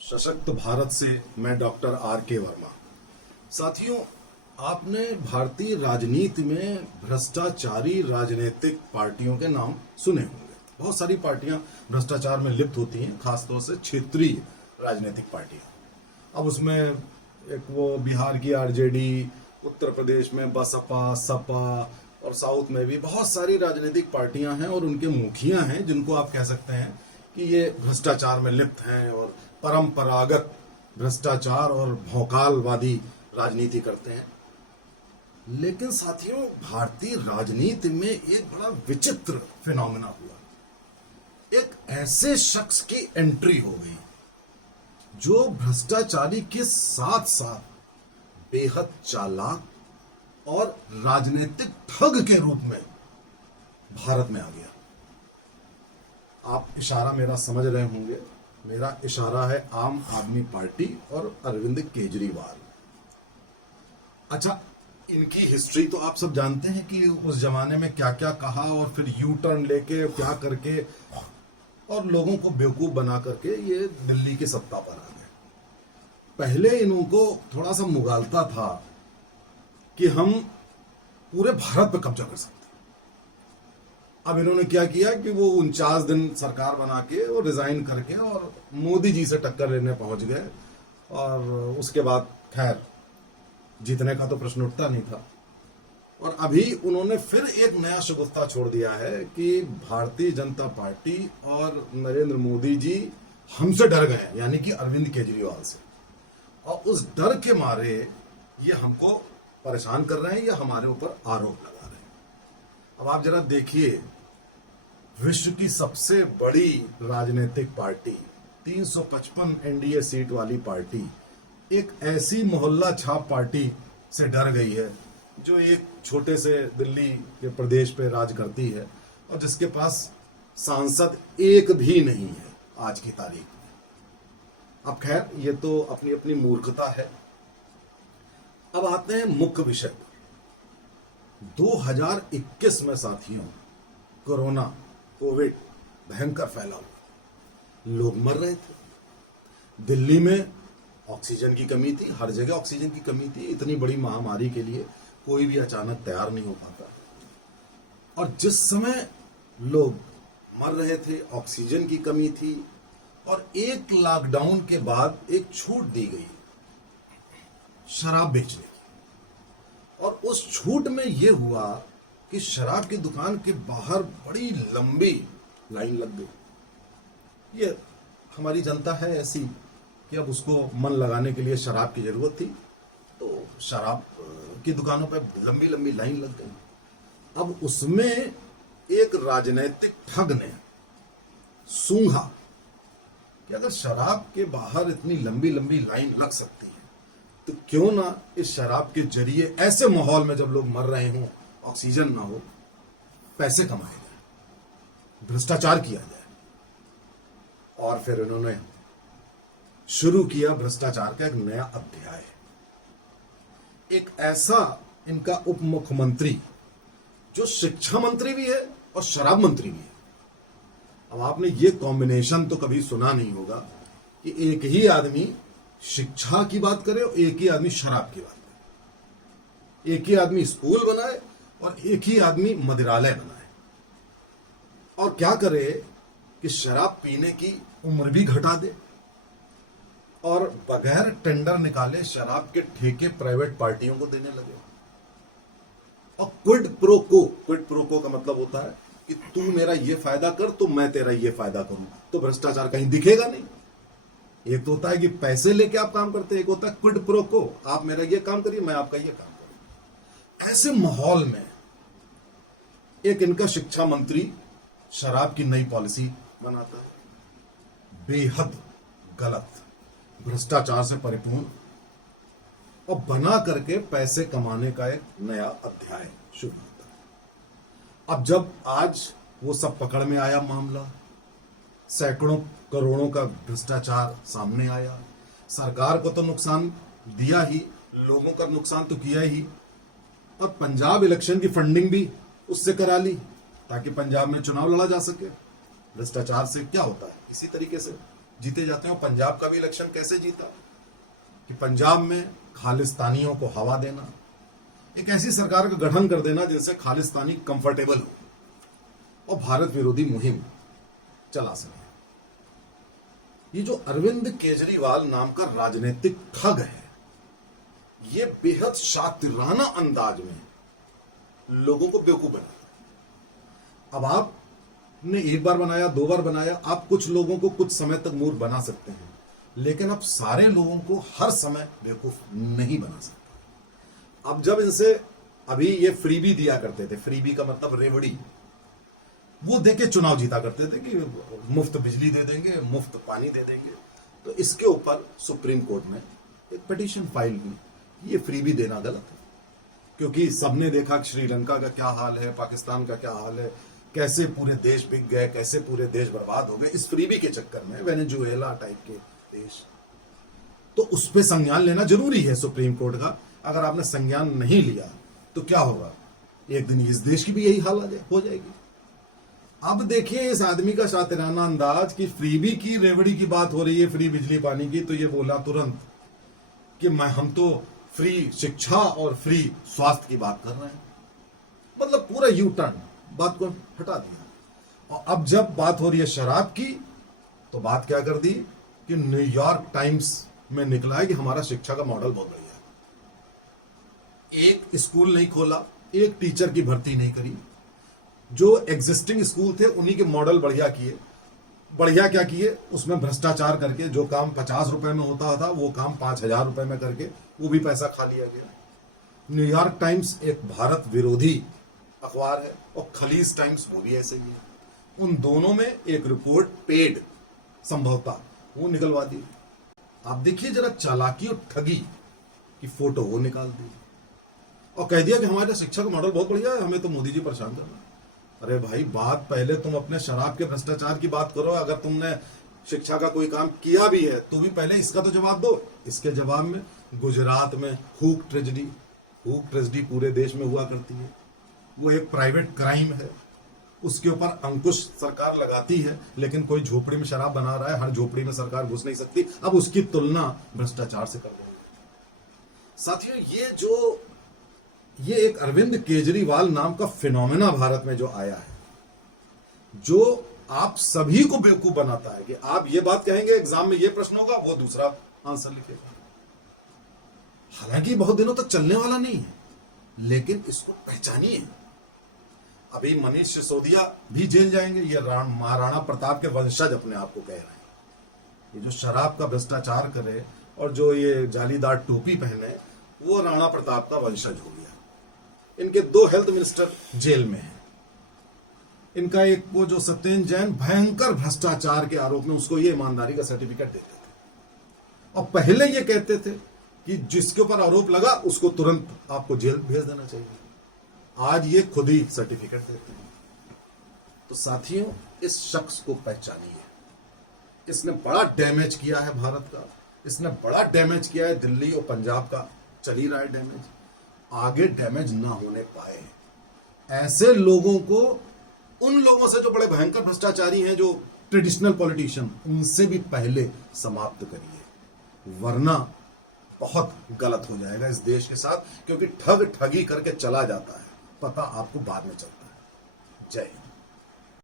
सशक्त भारत से मैं डॉक्टर आर के वर्मा। साथियों, आपने भारतीय राजनीति में भ्रष्टाचारी राजनीतिक पार्टियों के नाम सुने होंगे। बहुत सारी पार्टियां भ्रष्टाचार में लिप्त होती हैं, खासतौर से क्षेत्रीय राजनीतिक पार्टियां। अब उसमें एक वो बिहार की आरजेडी, उत्तर प्रदेश में बसपा, सपा और साउथ में भी बहुत सारी राजनीतिक पार्टियां हैं और उनके मुखिया हैं जिनको आप कह सकते हैं कि ये भ्रष्टाचार में लिप्त हैं और परंपरागत भ्रष्टाचार और भौकालवादी राजनीति करते हैं। लेकिन साथियों, भारतीय राजनीति में एक बड़ा विचित्र फिनोमेना हुआ। एक ऐसे शख्स की एंट्री हो गई जो भ्रष्टाचारी के साथ साथ बेहद चालाक और राजनीतिक ठग के रूप में भारत में आ गया। आप इशारा मेरा समझ रहे होंगे। मेरा इशारा है आम आदमी पार्टी और अरविंद केजरीवाल। अच्छा, इनकी हिस्ट्री तो आप सब जानते हैं कि उस जमाने में क्या क्या कहा और फिर यू टर्न लेके क्या करके और लोगों को बेवकूफ बना करके ये दिल्ली की सत्ता पर आ गए। पहले इनको थोड़ा सा मुगालता था कि हम पूरे भारत पर कब्जा कर सकते। अब इन्होंने क्या किया कि वो 49 दिन सरकार बना के और रिजाइन करके और मोदी जी से टक्कर लेने पहुंच गए। और उसके बाद खैर जीतने का तो प्रश्न उठता नहीं था। और अभी उन्होंने फिर एक नया शगुफ्ता छोड़ दिया है कि भारतीय जनता पार्टी और नरेंद्र मोदी जी हमसे डर गए, यानी कि अरविंद केजरीवाल से, और उस डर के मारे ये हमको परेशान कर रहे हैं या हमारे ऊपर आरोप लगा रहे हैं। अब आप जरा देखिए, विश्व की सबसे बड़ी राजनीतिक पार्टी, 355 एनडीए सीट वाली पार्टी, एक ऐसी मोहल्ला छाप पार्टी से डर गई है जो एक छोटे से दिल्ली के प्रदेश पे राज करती है और जिसके पास सांसद एक भी नहीं है आज की तारीख में। अब खैर, ये तो अपनी अपनी मूर्खता है। अब आते हैं मुख्य विषय पर। 2021 में साथियों, कोरोना, कोविड भयंकर फैला हुआ, लोग मर रहे थे। दिल्ली में ऑक्सीजन की कमी थी, हर जगह ऑक्सीजन की कमी थी। इतनी बड़ी महामारी के लिए कोई भी अचानक तैयार नहीं हो पाता। और जिस समय लोग मर रहे थे, ऑक्सीजन की कमी थी, और एक लॉकडाउन के बाद एक छूट दी गई शराब बेचने की। और उस छूट में यह हुआ कि शराब की दुकान के बाहर बड़ी लंबी लाइन लग गई। ये हमारी जनता है ऐसी कि अब उसको मन लगाने के लिए शराब की जरूरत थी, तो शराब की दुकानों पर लंबी लंबी लाइन लग गई। अब उसमें एक राजनीतिक ठग ने सूंघा कि अगर शराब के बाहर इतनी लंबी लंबी लाइन लग सकती है तो क्यों ना इस शराब के जरिए ऐसे माहौल में जब लोग मर रहे हों, ऑक्सीजन ना हो, पैसे कमाए जाए, भ्रष्टाचार किया जाए। और फिर इन्होंने शुरू किया भ्रष्टाचार का एक नया अध्याय। एक ऐसा इनका उप मुख्यमंत्री जो शिक्षा मंत्री भी है और शराब मंत्री भी है। अब आपने ये कॉम्बिनेशन तो कभी सुना नहीं होगा कि एक ही आदमी शिक्षा की बात करे और एक ही आदमी शराब की बात करे, एक ही आदमी स्कूल बनाए और एक ही आदमी मदिरालय बनाए, और क्या करे कि शराब पीने की उम्र भी घटा दे और बगैर टेंडर निकाले शराब के ठेके प्राइवेट पार्टियों को देने लगे। और क्विड प्रो को का मतलब होता है कि तू मेरा ये फायदा कर तो मैं तेरा ये फायदा करूं, तो भ्रष्टाचार कहीं दिखेगा नहीं। एक तो होता है कि पैसे लेके आप काम करते हैं, एक होता है क्विड प्रो को, आप मेरा ये काम करिए, मैं आपका ये काम करूं। ऐसे माहौल में एक इनका शिक्षा मंत्री शराब की नई पॉलिसी बनाता है, बेहद गलत, भ्रष्टाचार से परिपूर्ण, और बना करके पैसे कमाने का एक नया अध्याय शुरू होता है। अब जब आज वो सब पकड़ में आया मामला, सैकड़ों करोड़ों का भ्रष्टाचार सामने आया, सरकार को तो नुकसान दिया ही, लोगों का नुकसान तो किया ही, और पंजाब इलेक्शन की फंडिंग भी उससे करा ली ताकि पंजाब में चुनाव लड़ा जा सके। भ्रष्टाचार से क्या होता है, इसी तरीके से जीते जाते हैं। और पंजाब का भी इलेक्शन कैसे जीता कि पंजाब में खालिस्तानियों को हवा देना, एक ऐसी सरकार का गठन कर देना जिनसे खालिस्तानी कंफर्टेबल हो और भारत विरोधी मुहिम चला सके। ये जो अरविंद केजरीवाल नाम का राजनीतिक ठग है, ये बेहद शातिराना अंदाज में लोगों को बेवकूफ बनाता है। अब आपने एक बार बनाया, दो बार बनाया, आप कुछ लोगों को कुछ समय तक मूर्ख बना सकते हैं, लेकिन आप सारे लोगों को हर समय बेवकूफ नहीं बना सकते। अब जब इनसे अभी ये फ्रीबी दिया करते थे, फ्रीबी का मतलब रेवड़ी, वो देके चुनाव जीता करते थे कि मुफ्त बिजली दे देंगे, मुफ्त पानी दे देंगे। तो इसके ऊपर सुप्रीम कोर्ट ने एक पिटीशन फाइल की, ये फ्रीबी देना गलत है, क्योंकि सबने देखा कि श्रीलंका का क्या हाल है, पाकिस्तान का क्या हाल है, कैसे पूरे देश बिक गए, कैसे पूरे देश बर्बाद हो गए इस फ्रीबी के चक्कर में, वेनेजुएला टाइप के देश। तो उस पर संज्ञान लेना जरूरी है सुप्रीम कोर्ट का। अगर आपने संज्ञान नहीं लिया तो क्या होगा, एक दिन इस देश की भी यही हाल हो जाएगी। अब देखिए इस आदमी का शातिराना अंदाज कि फ्रीबी की, रेवड़ी की बात हो रही है, फ्री बिजली पानी की, तो ये बोला तुरंत कि हम तो फ्री शिक्षा और फ्री स्वास्थ्य की बात कर रहे हैं। मतलब पूरा यू टर्न, बात को हटा दिया। और अब जब बात हो रही है शराब की, तो बात क्या कर दी कि न्यूयॉर्क टाइम्स में निकला है कि हमारा शिक्षा का मॉडल बहुत बढ़िया है। एक स्कूल नहीं खोला, एक टीचर की भर्ती नहीं करी, जो एग्जिस्टिंग स्कूल थे उन्हीं के मॉडल बढ़िया किए। बढ़िया क्या किए, उसमें भ्रष्टाचार करके जो काम 50 रुपए में होता था वो काम 5,000 रुपए में करके वो भी पैसा खा लिया गया। न्यूयॉर्क टाइम्स एक भारत विरोधी अखबार है और खलीज टाइम्स वो भी ऐसे ही है। उन दोनों में एक रिपोर्ट पेड संभवतः वो निकलवा दी। आप देखिए जरा चालाकी और ठगी की फोटो वो निकाल दी और कह दिया कि हमारा शिक्षा का मॉडल बहुत बढ़िया है, हमें तो मोदी जी परेशान कर रहे हैं। अरे भाई, बात पहले तुम अपने शराब के भ्रष्टाचार की बात करो। अगर तुमने शिक्षा का कोई काम किया भी है तो भी पहले इसका तो जवाब दो। इसके जवाब में गुजरात में हुक ट्रेजेडी पूरे देश में हुआ करती है, वो एक प्राइवेट क्राइम है, उसके ऊपर अंकुश सरकार लगाती है, लेकिन कोई झोपड़ी में शराब बना रहा है, हर झोपड़ी में सरकार घुस नहीं सकती। अब उसकी तुलना भ्रष्टाचार से कर देंगे। साथियों, ये एक अरविंद केजरीवाल नाम का फिनोमेना भारत में जो आया है, जो आप सभी को बेवकूफ बनाता है कि आप ये बात कहेंगे एग्जाम में ये प्रश्न होगा, वो दूसरा आंसर लिखेगा। हालांकि बहुत दिनों तक चलने वाला नहीं है, लेकिन इसको पहचानिए। अभी मनीष सिसोदिया भी जेल जाएंगे, ये महाराणा प्रताप के वंशज अपने आप को कह रहे हैं। ये जो शराब का भ्रष्टाचार करे और जो ये जालीदार टोपी पहने, वो राणा प्रताप का वंशज हो गया। इनके 2 हेल्थ मिनिस्टर जेल में हैं। इनका एक वो जो सत्येंद्र जैन भयंकर भ्रष्टाचार के आरोप में, उसको ये ईमानदारी का सर्टिफिकेट देते थे और पहले ये कहते थे कि जिसके ऊपर आरोप लगा उसको तुरंत आपको जेल भेज देना चाहिए। आज ये खुद ही सर्टिफिकेट देते हैं। तो साथियों, इस शख्स को पहचानिए। इसने बड़ा डैमेज किया है भारत का, इसने बड़ा डैमेज किया है दिल्ली और पंजाब का, चल ही रहा है डैमेज, आगे डैमेज ना होने पाए। ऐसे लोगों को, उन लोगों से जो बड़े भयंकर भ्रष्टाचारी हैं, जो ट्रेडिशनल पॉलिटिशियन, उनसे भी पहले समाप्त करिए, वरना बहुत गलत हो जाएगा इस देश के साथ। क्योंकि ठगी करके चला जाता है, पता आपको बाद में चलता है। जय हिंद।